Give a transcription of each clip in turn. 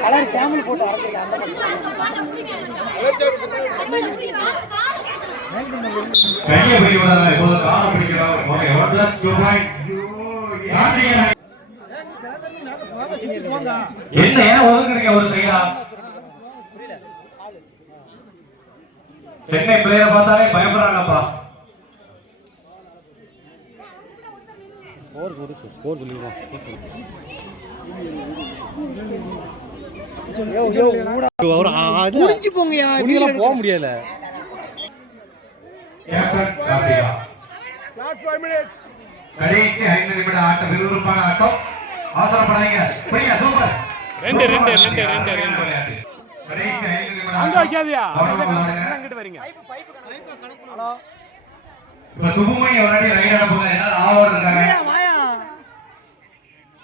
Colour sample போட்டு அரைச்சிருக்கேன் அந்த என்ன ஏன் ஒதுக்குறீங்க ஒரு சைடா சென்னை பிளேயர் பார்த்தாலே பயப்படுறாங்கப்பா. முடிஞ்சு போங்கயா போக முடியல கடைசி ஐந்து நிமிட ஆட்டம் விறுவிறுப்பான ஆட்டம் அவசரப்படாதீங்க புரியுங்க சூப்பர் ரெண்டு, ரெண்டு. ரெண்டு, ரெண்டு, அருமையான ரெண்டு. விளையாட்டு. கடைசி ஐந்து நிமிட அங்க ஆட்டம். வைக்காதியா கவனமா விளையாடுங்க. அங்கிட்டு வரீங்க இப்ப அனுப்புங்க இருக்காங்க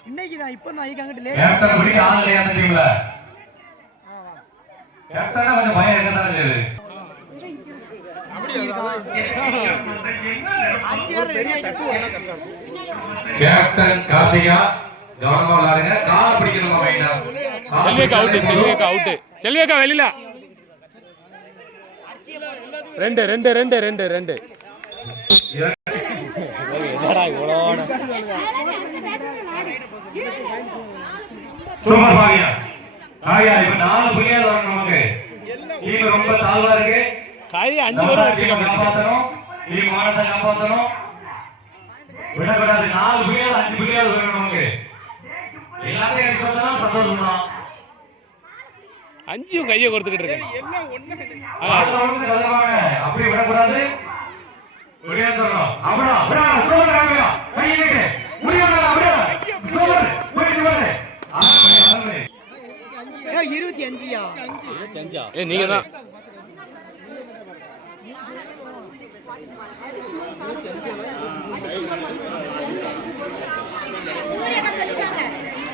இன்னைக்கு தான் இப்போ தான் ஐக்கு அங்கிட்டு லேட் கேப்டன் பிடிக்க ஆள் இல்லையா அந்த டீம்ல கேப்டனா கொஞ்சம் பயம் இருக்கத்தானே செய்யுது கேப்டன் கார்த்திகா கவனமா விளையாடுங்க. கால பிடிக்கணுமா வேண்டாம் செல்வியக்கா அவுட்டு செல்வியக்கா அவுட்டு செல்வியக்கா வெளியில. ரெண்டு ரெண்டு ரெண்டு ரெண்டு ரெண்டு. சூப்பர் பாரியா ஆயா இப்ப நாலு புள்ளியாவது வரணும் நமக்கு. டீம் ரொம்ப தாழ்வா இருக்கு. காய் அஞ்சு பேரும் காப்பாத்தணும். டீம் மானத்தை காப்பாத்தணும். விடக்கூடாது. நாலு புள்ளியாவது அஞ்சு புள்ளியாவது வேணும் நமக்கு. எல்லாத்தையும் அடிச்சு சந்தோஷம் தான் அஞ்சு கையை கொடுத்துக்கிட்டு இருக்கேன் ஆட்டம் வந்து கதறுவாங்க. அப்படி விடக்கூடாது விளையாண்டுறோம் அப்படியா அப்படியா சூப்பர் காமியா கை நீட்டு முடியாது அப்படியா சூப்பர் போயிட்டு போடு ஆறு மணி ஆறு மணி இருபத்தி அஞ்சுயா செஞ்சா ஏ நீங்க தான்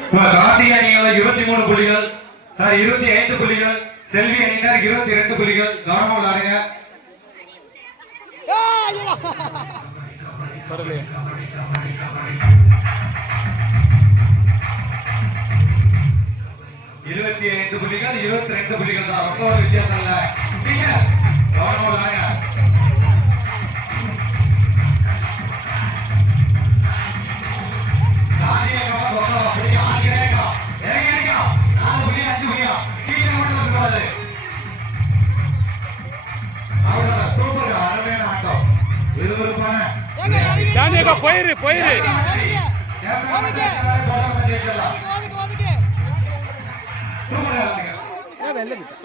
இப்ப கார்த்திகை அணியினர் இருபத்தி மூணு புள்ளிகள் சார் இருபத்தி ஐந்து புள்ளிகள் செல்வி அணியினர் இருபத்தி ரெண்டு புள்ளிகள். கவனமா விளையாடுங்க. பரவாயில்லையே. ஐந்து புள்ளிகள் இருபத்தி ரெண்டு புள்ளிகள் தான் ரொம்ப ஒரு வித்தியாசம் இல்ல நீங்க விளையாடுங்க ஜாலியா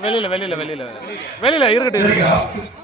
வெளியில வெளியில வெளியில வெளியில இருக்கட்டும் இருக்கட்டும்.